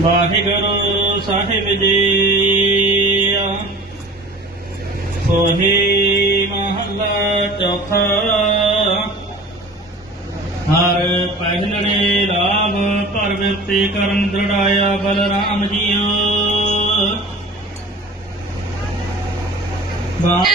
ਵਾਹਿਗੁਰੂ ਸਾਹਿਬ ਜੀ। ਸੋਹੀ ਮਹੱਲਾ ਚੌਥਾ। ਹਰ ਪਹਿਲੜੇ ਲਾਭ ਪਰ ਬਿਰਤੀ ਕਰਨ ਦ੍ਰਿੜਾਇਆ ਬਲਰਾਮ ਜੀਓ। ਲਾਭ